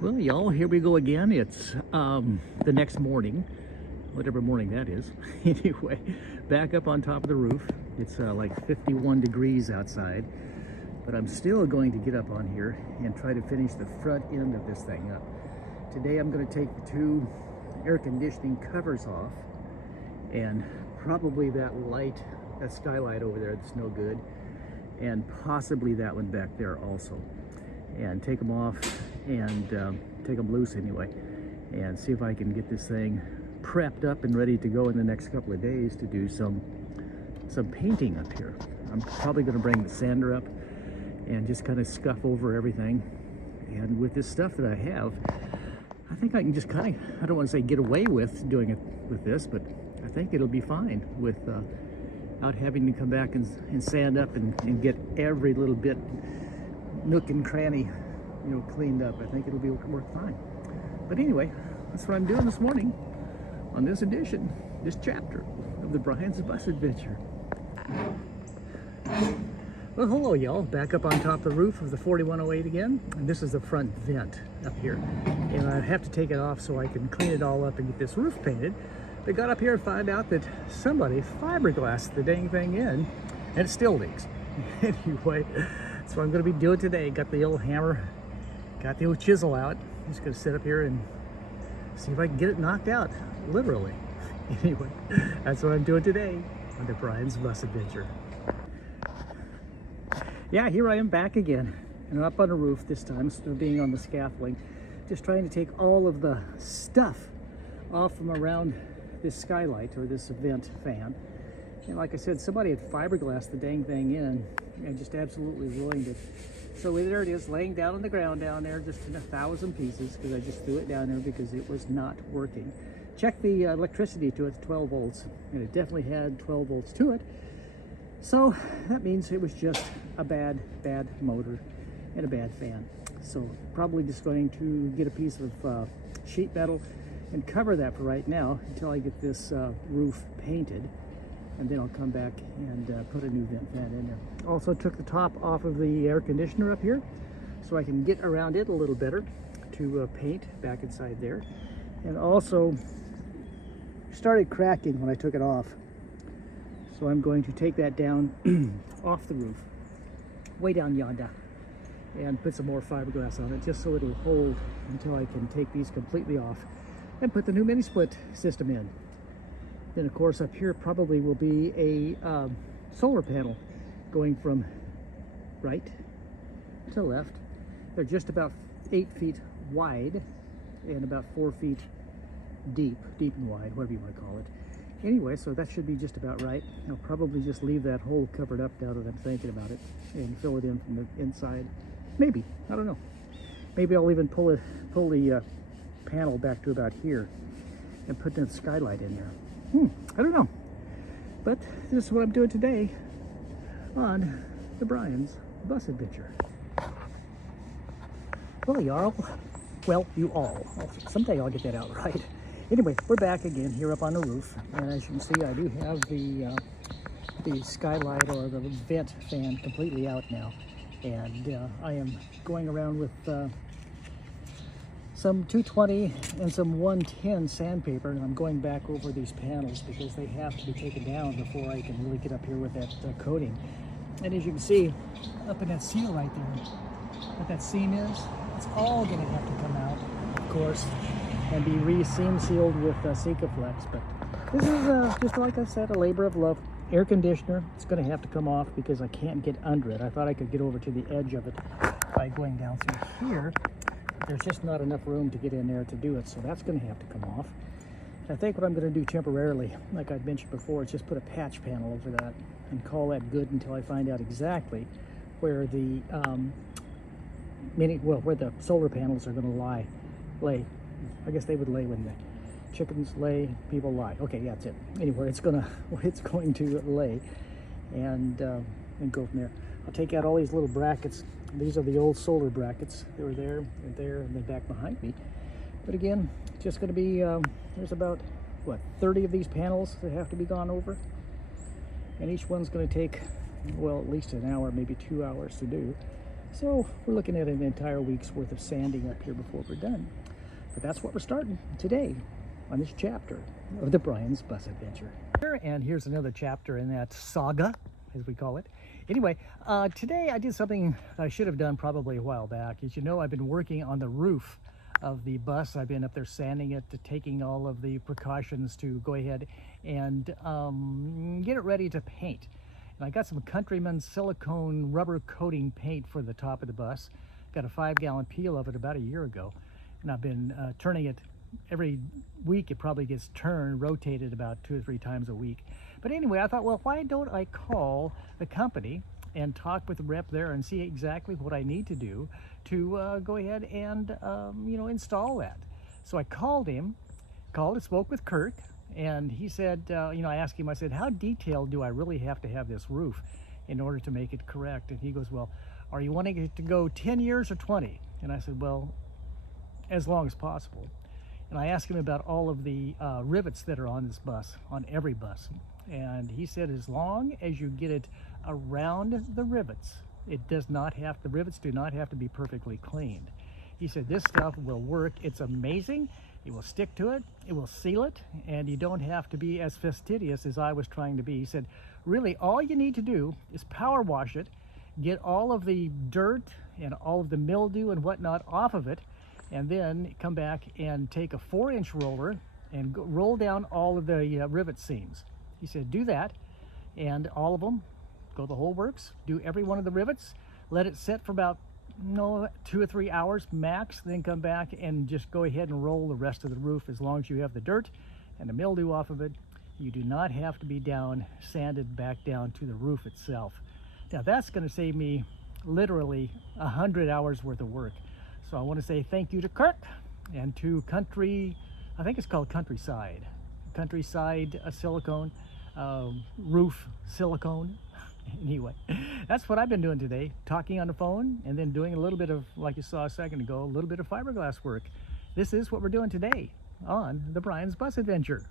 Well, y'all, here we go again. It's the next morning, whatever morning that is. Anyway, back up on top of the roof. It's like 51 degrees outside, but I'm still going to get up on here and try to finish the front end of this thing up. Today I'm going to take the two air conditioning covers off, and probably that skylight over there that's no good, and possibly that one back there also, and take them off and take them loose anyway, and see if I can get this thing prepped up and ready to go in the next couple of days to do some painting up here. I'm probably going to bring the sander up and just kind of scuff over everything. And with this stuff that I have, I think I can just kind of, I don't want to say get away with doing it with this, but I think it'll be fine without having to come back and sand up and get every little bit, nook and cranny, you know, cleaned up. I think it'll work fine. But anyway, that's what I'm doing this morning on this chapter of the Brian's Bus Adventure. Well, hello y'all, back up on top of the roof of the 4108 again, and this is the front vent up here, and I have to take it off so I can clean it all up and get this roof painted. But got up here and found out that somebody fiberglassed the dang thing in, and it still leaks. Anyway, that's what I'm going to be doing today. Got the old hammer, got the old chisel out. I'm just going to sit up here and see if I can get it knocked out, literally. Anyway, that's what I'm doing today on the Brian's Bus Adventure. Yeah, here I am back again, and I'm up on the roof this time instead of being on the scaffolding, just trying to take all of the stuff off from around this skylight or this vent fan. And like I said, somebody had fiberglassed the dang thing in and just absolutely ruined it. So there it is, laying down on the ground down there, just in 1,000 pieces, because I just threw it down there because it was not working. Checked the electricity to it, 12 volts, and it definitely had 12 volts to it. So that means it was just a bad motor and a bad fan. So probably just going to get a piece of sheet metal and cover that for right now until I get this roof painted, and then I'll come back and put a new vent fan in there. Also took the top off of the air conditioner up here so I can get around it a little better to paint back inside there. And also started cracking when I took it off. So I'm going to take that down off the roof, way down yonder, and put some more fiberglass on it just so it'll hold until I can take these completely off and put the new mini split system in. Then of course up here probably will be a solar panel going from right to left. They're just about 8 feet wide and about 4 feet deep and wide, whatever you want to call it. Anyway, so that should be just about right. I'll probably just leave that hole covered up now that I'm thinking about it and fill it in from the inside. Maybe, I don't know. Maybe I'll even pull the panel back to about here and put the skylight in there. I don't know. But this is what I'm doing today on the Brian's Bus Adventure. Well, y'all. Well, you all. Someday I'll get that out right. Anyway, we're back again here up on the roof, and as you can see, I do have the skylight or the vent fan completely out now, and I am going around with some 220 and some 110 sandpaper, and I'm going back over these panels because they have to be taken down before I can really get up here with that coating. And as you can see, up in that seal right there, what that seam is, it's all going to have to come out, of course, and be re-seam sealed with Sikaflex. But this is just like I said, a labor of love. Air conditioner, it's going to have to come off because I can't get under it. I thought I could get over to the edge of it by going down through here. There's just not enough room to get in there to do it, so that's going to have to come off. I think what I'm going to do temporarily, like I'd mentioned before, is just put a patch panel over that and call that good until I find out exactly where the where the solar panels are going to lay. I guess they would lay when the chickens lay, people lie. Okay, yeah, that's it. Anyway, it's going to lay, and go from there. I'll take out all these little brackets. These are the old solar brackets. They were there, and there, and then back behind me. But again, just going to be, there's about, what, 30 of these panels that have to be gone over. And each one's going to take, well, at least an hour, maybe 2 hours to do. So we're looking at an entire week's worth of sanding up here before we're done. But that's what we're starting today on this chapter of the Brian's Bus Adventure. And here's another chapter in that saga, as we call it. Anyway, today I did something I should have done probably a while back. As you know, I've been working on the roof of the bus. I've been up there sanding it, taking all of the precautions to go ahead and get it ready to paint. And I got some Countryman silicone rubber coating paint for the top of the bus. Got a 5-gallon peel of it about a year ago. And I've been turning it every week. It probably gets turned, rotated about 2 or 3 times a week. But anyway, I thought, well, why don't I call the company and talk with the rep there and see exactly what I need to do to go ahead and, install that. So I called and spoke with Kirk. And he said, I asked him, I said, how detailed do I really have to have this roof in order to make it correct? And he goes, well, are you wanting it to go 10 years or 20? And I said, well, as long as possible. And I asked him about all of the rivets that are on this bus, on every bus. And he said, as long as you get it around the rivets, the rivets do not have to be perfectly cleaned. He said, this stuff will work. It's amazing. It will stick to it, it will seal it, and you don't have to be as fastidious as I was trying to be. He said, really, all you need to do is power wash it, get all of the dirt and all of the mildew and whatnot off of it, and then come back and take a 4-inch roller and roll down all of the rivet seams. He said, do that, and all of them, go the whole works, do every one of the rivets, let it sit for about 2 or 3 hours max, then come back and just go ahead and roll the rest of the roof. As long as you have the dirt and the mildew off of it, you do not have to be sanded back down to the roof itself. Now that's going to save me literally 100 hours worth of work. So I want to say thank you to Kirk and to I think it's called Countryside silicone, roof silicone. Anyway, that's what I've been doing today, talking on the phone and then doing a little bit of, like you saw a second ago, a little bit of fiberglass work. This is what we're doing today on the Brian's Bus Adventure.